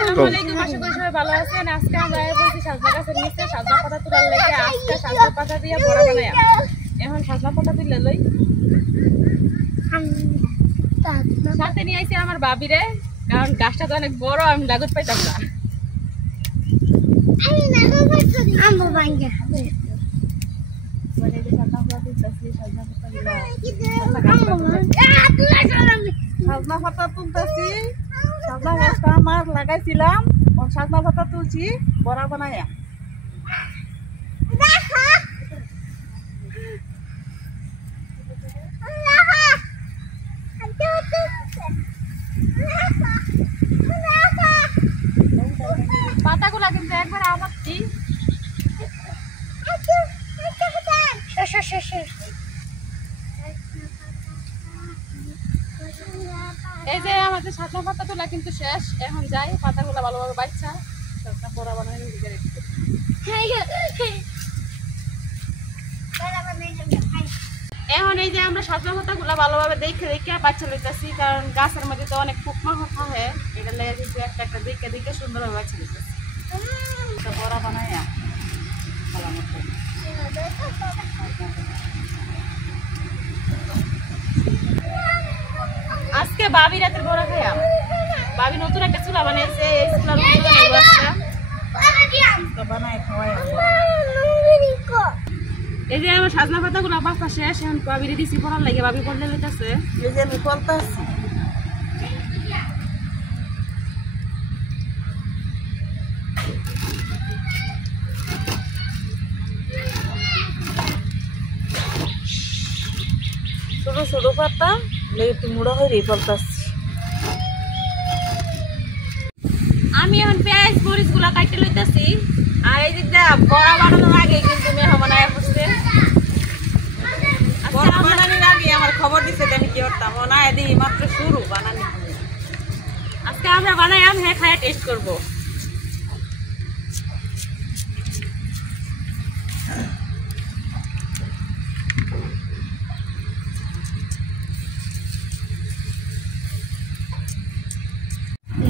আসসালামু আলাইকুম, আশা করি সবাই ভালো আছেন। আজকে আমরা বলছি সাজনা গাছের নিচে সাজনা পাতা তোলার লেগে আজকে সাজনা পাতা দিয়ে বড়া বানাই। এখন সাজনা পাতা তুলে লই, সাথে নিয়ে আইছি আমার বাবিরে, কারণ গাছটা তো অনেক বড়, আমি লাগুত পাইতাম না। সাজনা পাতা তুলতেছি, সাজনা গাছটা আমার লাগাইছিলাম, সাজনা পাতা তুলছি বড়া বানাইয়া। পাতাগুলা কিন্তু একবার আমারছি। এই যে আমাদের সাজনা পাতা তোলা কিন্তু শেষ, এখন যাই পাতাগুলা ভালোভাবে বাচ্চা সাজনা বড়া বানাই। এখন এই যে আমরা সাজনা পাতাগুলা ভালোভাবে দেখে দেখে বাচ্চা লইতেছি, কারণ গাছের মধ্যে তো অনেক পোকমা থাকে, এটা লেগে কিন্তু একটা একটা দেখে দেখে সুন্দরভাবে বাচ্চা লইতেছি। বড়া বানাইয়া আজকে বাবি রাতের বড়া খাইয়া। বাবি নতুন একটা চুলা বানিয়েছে, এই চুলার এই যে আমার সাজনা পাতা গুলো বাপা শেষ, এখন বাবিরে দিছি পড়ার লাগে, বাবি পড়লে লইতেছে। এই যে আমি পড়তেছি, ছোট ছোট পাতা একটু মুড়ো হয়ে পড়তেছি। আমি এখন পেঁয়াজ মরিচ গুলা কাটতে লইতেছি, আর এই যে বড়া বানানোর আগে কিন্তু মেহমান আয়া বসছে। বড়া বানানোর আগে আমার খবর দিছে আমি কি করতাম, না দিই মাত্র শুরু বানানি। আজকে আমরা বানাই, আমি হ্যাঁ খায়া টেস্ট করবো।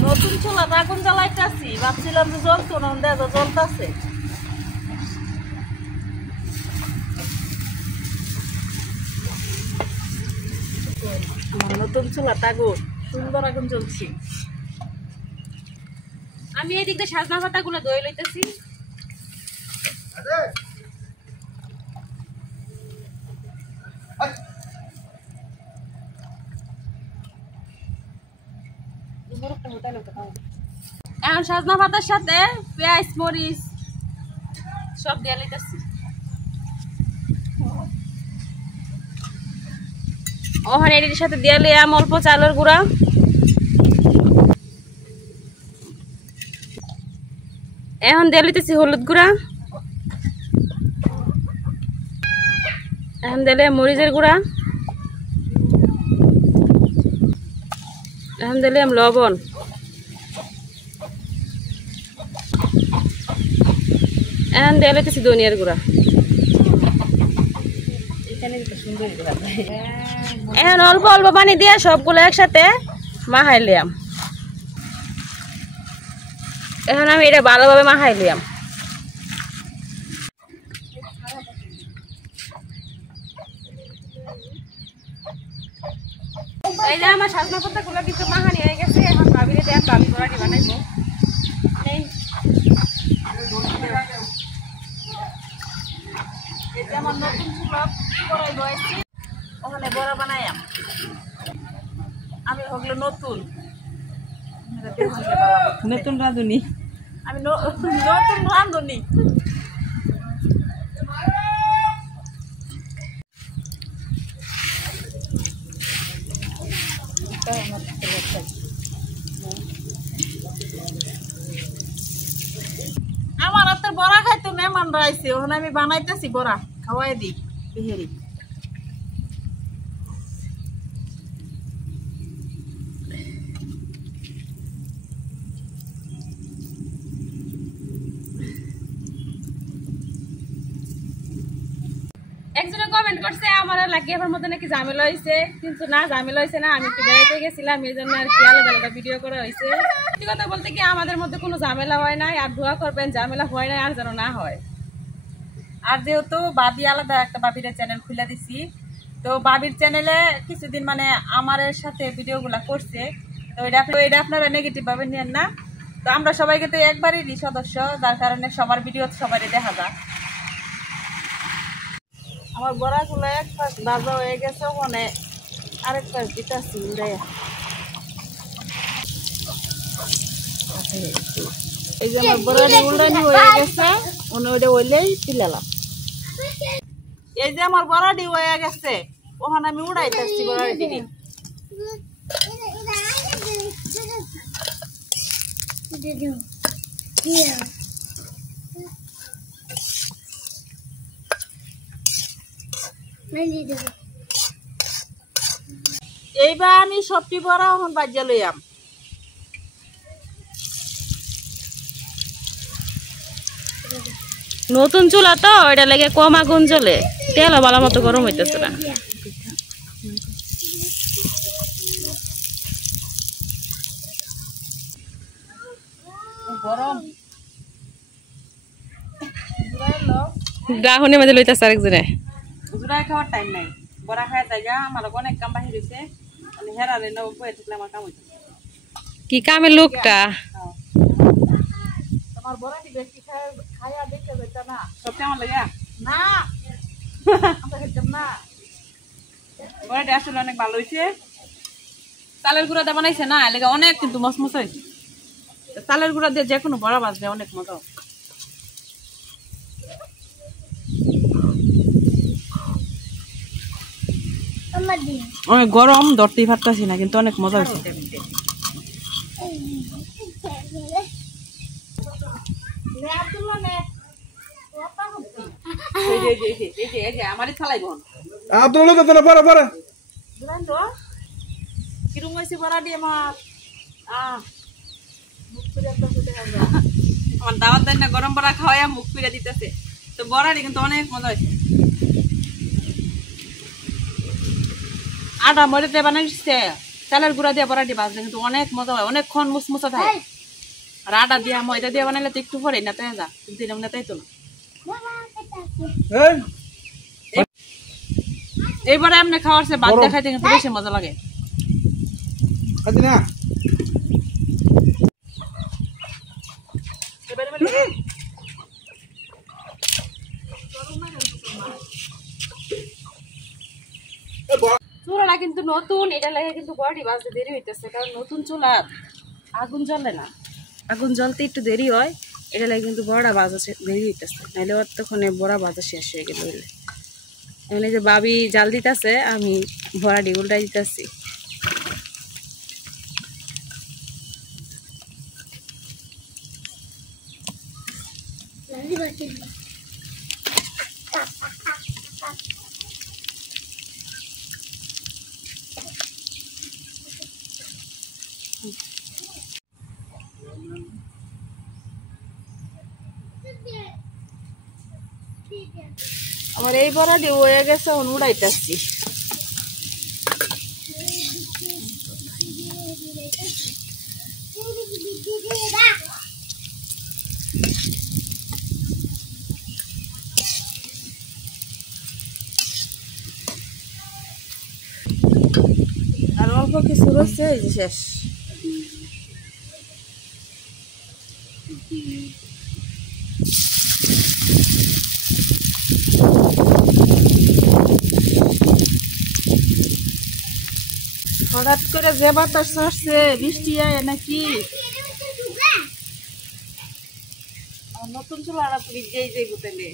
নতুন চুলা আগুন জ্বালাইতেছি, ভাবছিলাম যে জ্বলতো না, দেখো জ্বলতেছে। নতুন চুলা আগুন, সুন্দর আগুন জ্বলছি। আমি এই দিক দিয়ে সাজনা পাতা গুলো ধুয়ে লইতেছি। এখন সাজনা পাতার সাথে পেঁয়াজ মরিচ সব দিয়ে লইতেছি। ওখানে এটির সাথে দিয়ে লিয়াম অল্প চালের গুঁড়া, এখন দিয়ে লইতেছি হলুদ গুঁড়া, এখন দিলে মরিচের গুঁড়া, এখন দিলাম লবণ, এখন দিয়ে লইতেছি ধনিয়ার গুঁড়া। এখন অল্প অল্প পানি দিয়ে সবগুলো একসাথে মাখাই লিয়াম। এখন আমি এটা ভালোভাবে মাখাই লিয়াম। এই যে আমার সাজনা পাতা গুলো কিন্তু মাখানি হয়ে গেছে, এখন ভাবিরে দেন ভাবি বড়াটি বানাইবো। এই যে আমার নতুন চুলা কড়াই বসাইছি, ওখানে বড়া বানাইয়াম। আমি হগলে নতুন নতুন রাঁধুনি, আমি নতুন রাঁধুনি। আমার হাতে বড়া খাইতো মেহমান রাইছে, ওখানে আমি বানাইতেছি বড়া, খাওয়াই দিই বিহেরি। একজনে কমেন্ট করছে আমার লাগিয়ে আমার মধ্যে নাকি ঝামেলা হয়েছে, কিন্তু না ঝামেলা হয়েছে না, আমি একটু বেড়াইতে গেছিলাম এই জন্য আর কি আলাদা আলাদা ভিডিও করা হয়েছে। সত্যি কথা বলতে কি আমাদের মধ্যে কোনো ঝামেলা হয় নাই, আর দোয়া করবেন ঝামেলা হয় নাই আর যেন না হয়। আর যেহেতু ভাবি আলাদা একটা ভাবির চ্যানেল খুলে দিছি, তো ভাবির চ্যানেলে কিছুদিন মানে আমার সাথে ভিডিওগুলা করছে, তো এটা আপনারা নেগেটিভ ভাবে নেন না। তো আমরা সবাইকে তো একবারই সদস্য, যার কারণে সবার ভিডিও সবারই দেখা যায়। আমার বড়াগুলো এক পাশ ভাজা হয়ে গেছে, মানে আরেক পাশ দিতেছি উল্টাইয়া। এই যে আমার বড়াটি উল্টানি হয়ে গেছে, ওইটা হইলেই পিলালাম। এই যে আমার বড়াটি হয়ে গেছে, ওখানে আমি উড়াইতেছি বড়াটি। এইবার আমি সবটি বড়া এখন বাজিয়া লইয়াম। নতুন চুলা তো এটা লাগে কম আগুন জ্বলে, তেল ভালো মতো গরম হইতেছে না। গরম গাহনে মাঝে লইতেছে আরেকজনে। জুড়াই খাওয়ার টাইম নাই, বড়া খাওয়া জায়গা আমার অনেক কাম বাহির হয়েছে, হেরারে না বয়ে থাকলে আমার কাম হইতেছে। কি কামের লোকটা তোমার বড়াটি বেশি খাইয়া দেখতে যেত না, সব কেমন লাগে না আমরা খেতাম না। বড়াটি আসলে অনেক ভালো হয়েছে, চালের গুঁড়া দিয়ে বানাইছে না, এলাকা অনেক কিন্তু মসমস হয়েছে। চালের গুঁড়া দিয়ে যে কোনো বড়া বাজবে অনেক মজা। অনেক গরম ধরতেই পারতাছি না, কিন্তু অনেক মজা হয়েছে। আমারই ছালাই বোন কিরম হয়েছে বড়া দিয়ে আমার আমার দাওয়াত দেয় না, গরম বড়া খাওয়াই মুখ ফিরে দিতেছে। তো বড়াটি কিন্তু অনেক মজা হয়েছে। আটা মরিতে বানাইছে, চালের গুঁড়া দিয়ে বড়াটি বাজলে কিন্তু অনেক মজা হয়, অনেকক্ষণ মুসমুসা থাকে। আর আটা দিয়ে ময়দা দিয়ে বানাইলে তো একটু পরে না তাই যা, কিন্তু এরকম না তাই তো না। এইবারে এমনি খাওয়ার সে বাদ দেখাইতে কিন্তু বেশি মজা লাগে। চুলাটা কিন্তু নতুন, এটা লাগে কিন্তু বড়ি বাজতে দেরি হইতেছে, কারণ নতুন চুলা আগুন জ্বলে না, আগুন জ্বলতে একটু দেরি হয়, এটা লাগে কিন্তু বড়া বাজা দেরি হইতেছে, নাহলে তখন বড়া বাজা শেষ হয়ে গেল। এখানে যে বাবি জাল দিতেছে, আমি বড়াটি উল্টাই দিতেছি। আমার এই বড়াটি হয়ে গেছে, এখন উড়াইতেছি। আর অল্প কিছু রয়েছে, এই যে শেষ। হঠাৎ করে যে বাতাস আসছে, বৃষ্টি আয় নাকি নতুন চুলাটা তুমি যেই যে গুতেলে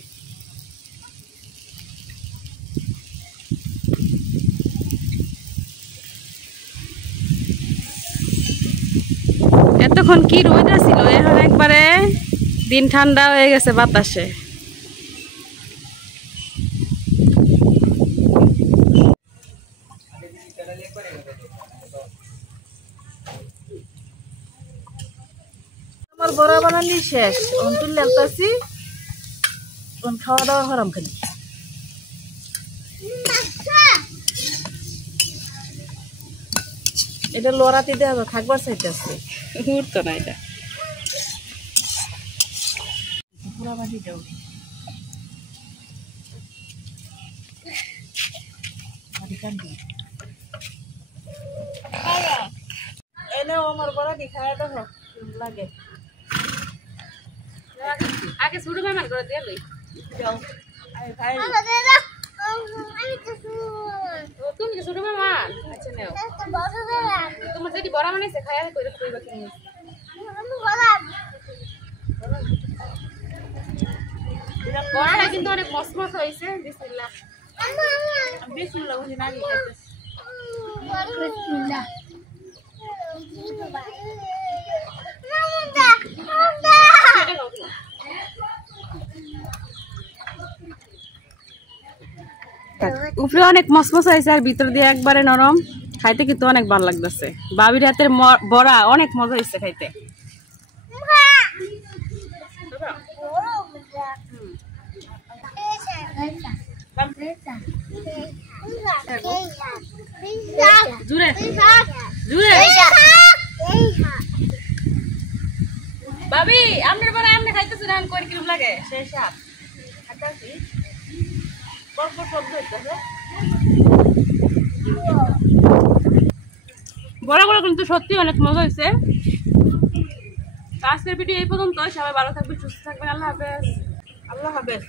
এতক্ষণ কি রোদ ছিল, এখন একবারে দিন ঠান্ডা হয়ে গেছে বাতাসে। আমার বড়া বানানি শেষ, তুলে আনতেছি, খাওয়া দাওয়া হরাম খালি। এটা লড়াতে দেওয়া হবে, থাকবার চাইতেছে উঠতো না এটা। পুরা বাটিটাও এনে আমার বড় দেখায় দেখো লাগে। আগে ছোট মেহমান করে দিয়ে লই যাও আই ভাই তুমি কি ছোট মেহমান? আচ্ছা নেও, তোমার যেটি বড় বানাইছে খাই আর কইরা কইবা কি বড়টা কিন্তু অনেক মসমস হয়েছে। বিসমিল্লাহ বিসমিল্লাহ বলি না উপরে অনেক মসমস হয়েছে আর ভিতর দিয়ে একবারে নরম, খাইতে কিন্তু অনেক ভালো লাগতেছে। বাবির হাতের বড়া অনেক মজা হয়েছে খাইতে। জুড়ে জুড়ে বাবি আপনার বড়া আপনি খাইতেছেন এখন কই কিরম লাগে? সেই সাপ খাইতাছি বড় বড় শব্দ হইতাছে। বড় বড় কিন্তু সত্যি অনেক মজা হয়েছে। আজকের ভিডিও এই পর্যন্ত। সবাই ভালো থাকবেন, সুস্থ থাকবেন। আল্লাহ হাফেজ। আল্লাহ হাফেজ।